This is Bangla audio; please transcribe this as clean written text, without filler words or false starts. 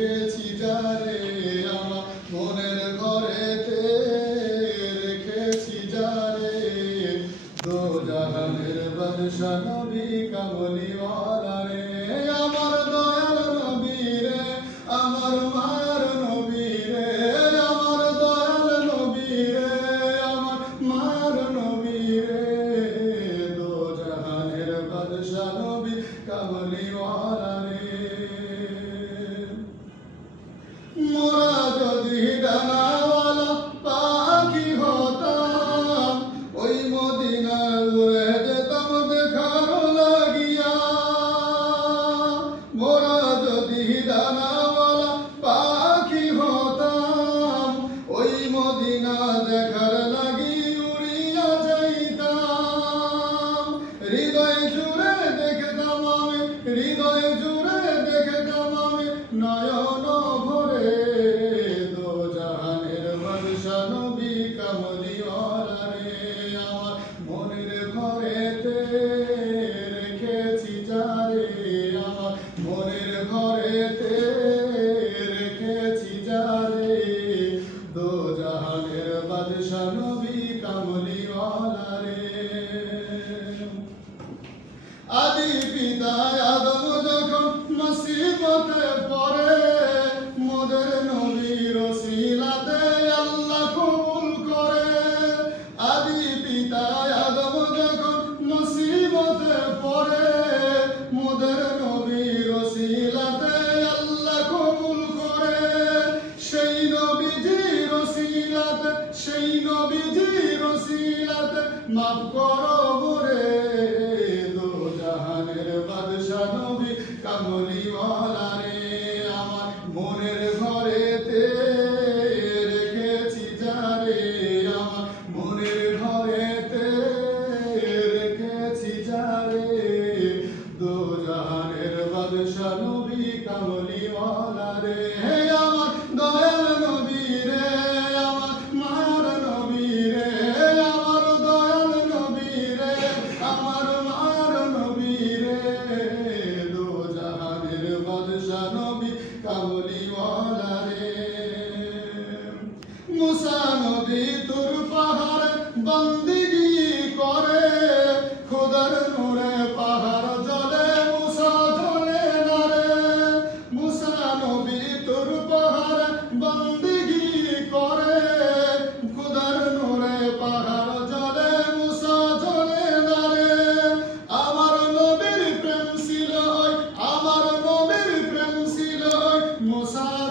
রেখেছি যারে আমার মনের ঘরেতে রেখেছি যারে দো জাহানের বাদশা নবী কামলিওয়ালা রে আমার দয়াল নবী রে আমার মায়ার নবী রে আমার দয়াল নবী রে আমার মায়ার নবী রে দো জাহানের বাদশা নবী কামলিওয়ালা রে মোরা যদি ডানাওয়ালা পাখি হতাম ওই মদিনায় উড়ে যেতাম দেখার লাগিয়া মোরা যদি ডানাওয়ালা পাখি হতাম ওই মদিনা দেখার লাগি উড়িয়া যাইতাম হৃদয় জুড়ে দেখতাম আমি হৃদয় জুড়ে দেখতাম আমি নয়ন ভরে দো জাহানের বাদশা নবী কামলিওয়ালা রে আমার মনের ঘরেতে রেখেছি যারে আমার মনের ঘরেতে রেখেছি যারে দো জাহানের বাদশা নবী কামলিওয়ালা রে আদি পিতা আদম যখন মুসিবতে পড়ে মোদের নবীর ওসিলাতে আল্লাহ কবুল করে আদি পিতা আদম যখন মুসিবতে পড়ে মোদের নবীর ওসিলাতে আল্লাহ কবুল করে সেই নবীজির ওসিলাতে সেই নবীজির ওসিলাতে মাফ করো মোরে বাদশা নবী কামলিওয়ালা রে আমার মনের ঘরেতে রেখেছি যারে আমার মনের ঘরেতে রেখেছি যারে দো জাহানের বাদশা নবী কামলিওয়ালা রে হে আমার দয়াল নবী রে আমার মায়ার নবী রে আমার দয়াল নবী রে আমার মায়ার নবী রে দো জাহানের বাদশা নবী কামলিওয়ালা রে মুসা নবী তোর পাহাড় বন্দিগি করে খোদার নূরে পাহাড় জ্বলে মুসা জ্বলে না রে মুসা নবী তোর পাহাড় বন্দিগি করে খোদার নূরে পাহাড় জ্বলে মুসা জ্বলে না রে আমার নবীর প্রেম ছিল ওই আমার নবীর প্রেম ছিল ওই মুসার